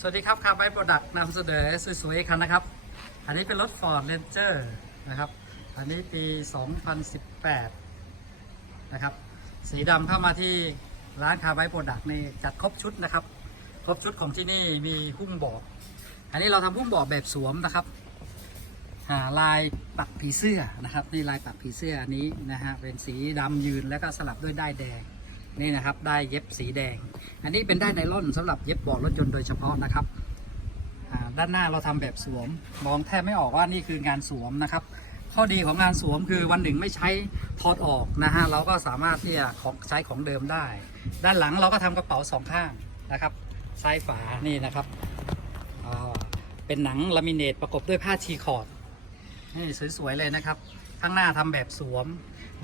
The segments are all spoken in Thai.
สวัสดีครับคาร์ไบโปรดักต์นำเสนอสวยๆคันนะครับ อันนี้เป็นรถ Ford Ranger นะครับ อันนี้ปี 2018 นะครับ สีดำเข้ามาที่ร้านคาร์ไบโปรดักต์นี่จัดครบชุดนะครับ ครบชุดของที่นี่มีหุ้มเบาะอันนี้เราทำหุ้มเบาะแบบสวมนะครับหาลายปักผีเสื้อนะครับ นี่ลายปักผีเสื้ออันนี้นะฮะ เป็นสีดำยืนแล้วก็สลับด้วยด้ายแดง นี่นะครับได้เย็บสีแดง อันนี้เป็นได้ไนล่อนสำหรับเย็บเบาะรถยนต์โดยเฉพาะนะครับด้านหน้าเราทำแบบสวม มองแทบไม่ออกว่านี่คืองานสวมนะครับ ข้อดีของงานสวมคือวันหนึ่งไม่ใช้ถอดออกนะฮะเราก็สามารถที่จะของใช้ของเดิมได้ ด้านหลังเราก็ทำกระเป๋าสองข้างนะครับ ซ้ายฝานี่นะครับเป็นหนังลามิเนตประกบด้วยผ้าชีคอร์ดนี่สวยๆเลยนะครับ ข้างหน้าทำแบบสวม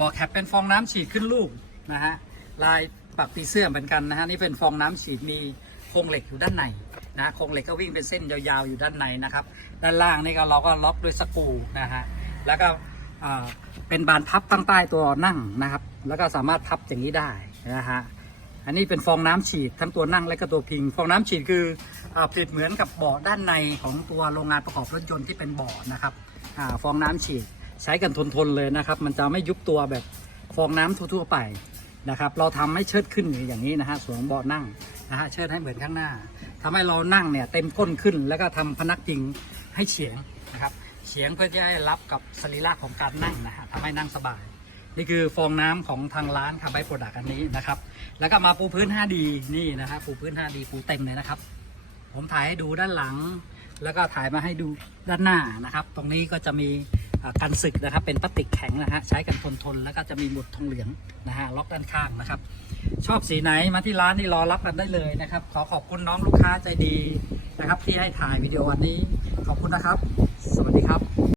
บอกแคปเป็นฟองน้ำฉีดขึ้นลูกนะฮะ ลายปักปีเสื้อเหมือนกันนะฮะนี่เป็นฟองน้ำฉีดมีโครงเหล็กอยู่ด้านในนะโครงเหล็กก็วิ่งเป็นเส้นยาวๆอยู่ด้านในนะครับ ด้านล่างนี่ก็เราก็ล็อกด้วยสกูนะฮะแล้วก็เป็นบานพับตั้งใต้ตัวนั่งนะครับ แล้วก็สามารถพับอย่างนี้ได้นะฮะอันนี้เป็นฟองน้ำฉีดทั้งตัวนั่งและก็ตัวพิง ฟองน้ำฉีดคืออาผลิตเหมือนกับเบาะด้านในของตัวโรงงานประกอบรถยนต์ที่เป็นเบาะนะครับอฟองน้ำฉีดใช้กันทนๆเลยนะครับ มันจะไม่ยุบตัวแบบฟองน้ำทั่วๆไป นะครับ เราทำให้เชิดขึ้นอย่างนี้นะฮะสวมเบาะนั่งนะฮะเชิดให้เหมือนข้างหน้าทำให้เรานั่งเนี่ยเต็มก้นขึ้น แล้วก็ทำพนักพิงให้เฉียงนะครับเฉียงเพื่อที่ให้รับกับสรีระของการนั่งนะฮะทำให้นั่งสบาย นี่คือฟองน้ำของทางร้านคาร์ไบโปรดักอันนี้นะครับ แล้วก็มาปูพื้น 5D นี่นะครับปูพื้น 5D ปูเต็มเลยนะครับ ผมถ่ายให้ดูด้านหลัง แล้วก็ถ่ายมาให้ดูด้านหน้านะครับ ตรงนี้ก็จะมี กันสึกนะครับ เป็นพลาสติกแข็งนะฮะใช้กันทนทนๆแล้วก็จะมีหมุดทองเหลืองนะฮะล็อกด้านข้างนะครับ ชอบสีไหนมาที่ร้านนี่รอรับกันได้เลยนะครับ ขอขอบคุณน้องลูกค้าใจดีนะครับ ที่ให้ถ่ายวิดีโอวันนี้ขอบคุณนะครับ สวัสดีครับ